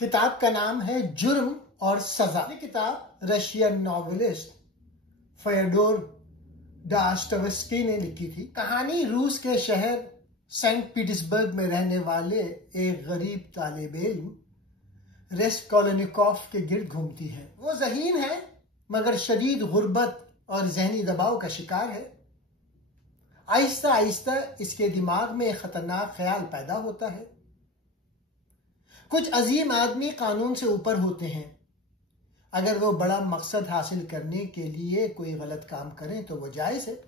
किताब का नाम है जुर्म और सजा। ये किताब रशियन नॉवेलिस्ट फ्योडोर दोस्तोयेवस्की ने लिखी थी। कहानी रूस के शहर सेंट पीटर्सबर्ग में रहने वाले एक गरीब तालिब इल्म रेस्कोलेनिकोव के गिर्द घूमती है। वो ज़हीन है मगर शदीद गुर्बत और जहनी दबाव का शिकार है। आहिस्ता आहिस्ता इसके दिमाग में एक खतरनाक ख्याल पैदा होता है। कुछ अजीम आदमी कानून से ऊपर होते हैं। अगर वो बड़ा मकसद हासिल करने के लिए कोई गलत काम करें तो वो जायज है।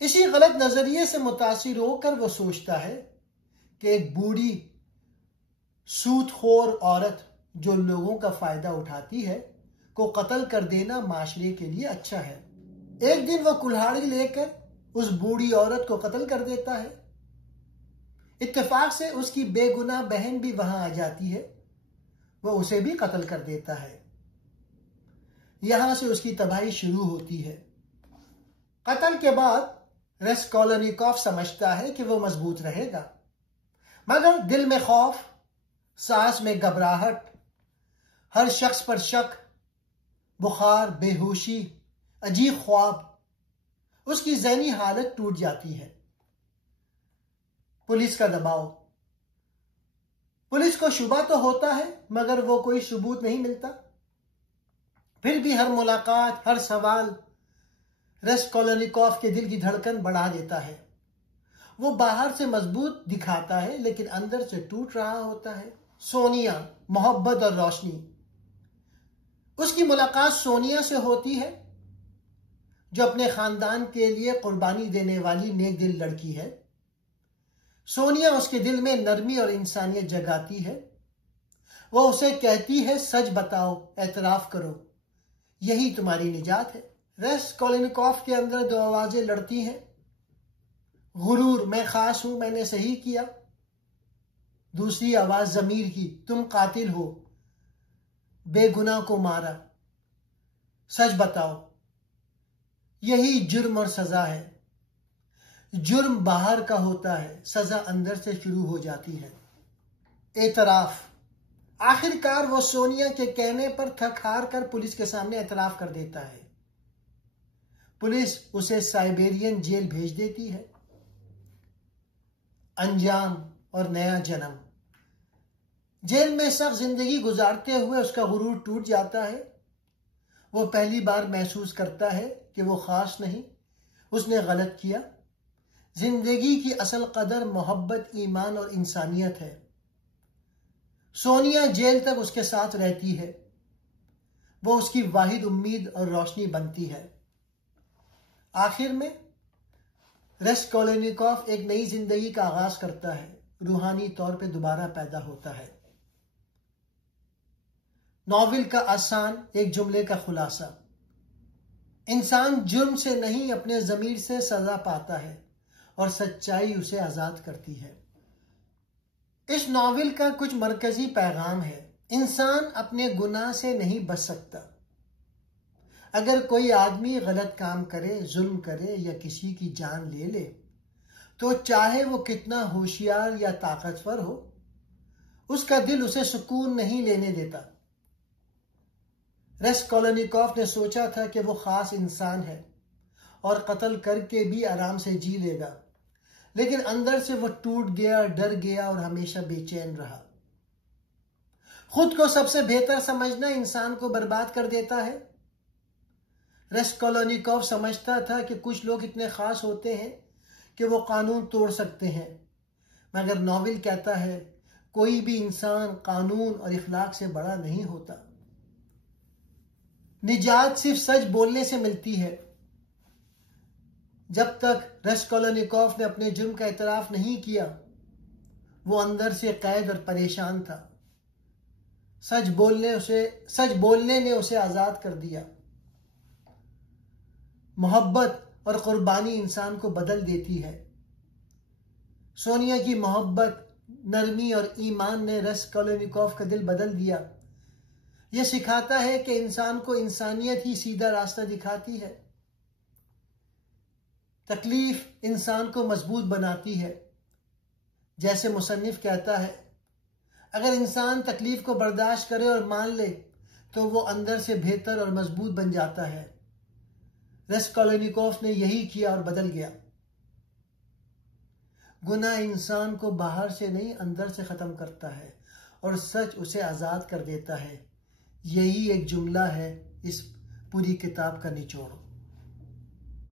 इसी गलत नजरिए से मुतासिर होकर वो सोचता है कि एक बूढ़ी सूदखोर औरत जो लोगों का फायदा उठाती है को कत्ल कर देना माशरे के लिए अच्छा है। एक दिन वो कुल्हाड़ी लेकर उस बूढ़ी औरत को कत्ल कर देता है। इत्तेफाक से उसकी बेगुनाह बहन भी वहां आ जाती है। वो उसे भी कत्ल कर देता है। यहां से उसकी तबाही शुरू होती है। कत्ल के बाद रेस्कोलेनिकोव समझता है कि वो मजबूत रहेगा, मगर दिल में खौफ, सांस में घबराहट, हर शख्स पर शक, बुखार, बेहोशी, अजीब ख्वाब, उसकी ज़हनी हालत टूट जाती है। पुलिस का दबाव। पुलिस को शुबा तो होता है मगर वो कोई सबूत नहीं मिलता। फिर भी हर मुलाकात, हर सवाल रेस्कोलेनिकोव के दिल की धड़कन बढ़ा देता है। वो बाहर से मजबूत दिखाता है लेकिन अंदर से टूट रहा होता है। सोनिया, मोहब्बत और रोशनी। उसकी मुलाकात सोनिया से होती है जो अपने खानदान के लिए कुर्बानी देने वाली नेक दिल लड़की है। सोनिया उसके दिल में नरमी और इंसानियत जगाती है। वो उसे कहती है, सच बताओ, एतराफ करो, यही तुम्हारी निजात है। रेस्कोलेनिकोव के अंदर दो आवाजें लड़ती हैं। गुरूर, मैं खास हूं, मैंने सही किया। दूसरी आवाज जमीर की, तुम कातिल हो, बेगुनाह को मारा, सच बताओ। यही जुर्म और सजा है। जुर्म बाहर का होता है, सजा अंदर से शुरू हो जाती है। एतराफ। आखिरकार वो सोनिया के कहने पर थक हार कर पुलिस के सामने एतराफ कर देता है। पुलिस उसे साइबेरियन जेल भेज देती है। अंजाम और नया जन्म। जेल में सख्त जिंदगी गुजारते हुए उसका गुरूर टूट जाता है। वो पहली बार महसूस करता है कि वो खास नहीं, उसने गलत किया। जिंदगी की असल कदर मोहब्बत, ईमान और इंसानियत है। सोनिया जेल तक उसके साथ रहती है। वो उसकी वाहिद उम्मीद और रोशनी बनती है। आखिर में रेस्कोलेनिकोव एक नई जिंदगी का आगाज करता है, रूहानी तौर पे दोबारा पैदा होता है। नॉवेल का आसान एक जुमले का खुलासा। इंसान जुर्म से नहीं अपने ज़मीर से सजा पाता है और सच्चाई उसे आजाद करती है। इस नॉवेल का कुछ मरकजी पैगाम है। इंसान अपने गुनाह से नहीं बच सकता। अगर कोई आदमी गलत काम करे, जुल्म करे या किसी की जान ले ले, तो चाहे वो कितना होशियार या ताकतवर हो, उसका दिल उसे सुकून नहीं लेने देता। रेस्कोलेनिकोव ने सोचा था कि वो खास इंसान है और कत्ल करके भी आराम से जी लेगा, लेकिन अंदर से वो टूट गया, डर गया और हमेशा बेचैन रहा। खुद को सबसे बेहतर समझना इंसान को बर्बाद कर देता है। रेस्कोलेनिकोव समझता था कि कुछ लोग इतने खास होते हैं कि वो कानून तोड़ सकते हैं, मगर नॉवेल कहता है कोई भी इंसान कानून और इखलाक से बड़ा नहीं होता। निजात सिर्फ सच बोलने से मिलती है। जब तक रेस्कोलेनिकोव ने अपने जुर्म का एतराफ नहीं किया, वो अंदर से कैद और परेशान था। सच बोलने ने उसे आजाद कर दिया। मोहब्बत और कुर्बानी इंसान को बदल देती है। सोनिया की मोहब्बत, नरमी और ईमान ने रेस्कोलेनिकोव का दिल बदल दिया। यह सिखाता है कि इंसान को इंसानियत ही सीधा रास्ता दिखाती है। तकलीफ इंसान को मजबूत बनाती है। जैसे मुसन्निफ कहता है, अगर इंसान तकलीफ को बर्दाश्त करे और मान ले तो वो अंदर से बेहतर और मजबूत बन जाता है। रस्कोलेनिकोव ने यही किया और बदल गया। गुनाह इंसान को बाहर से नहीं अंदर से खत्म करता है और सच उसे आजाद कर देता है। यही एक जुमला है इस पूरी किताब का निचोड़।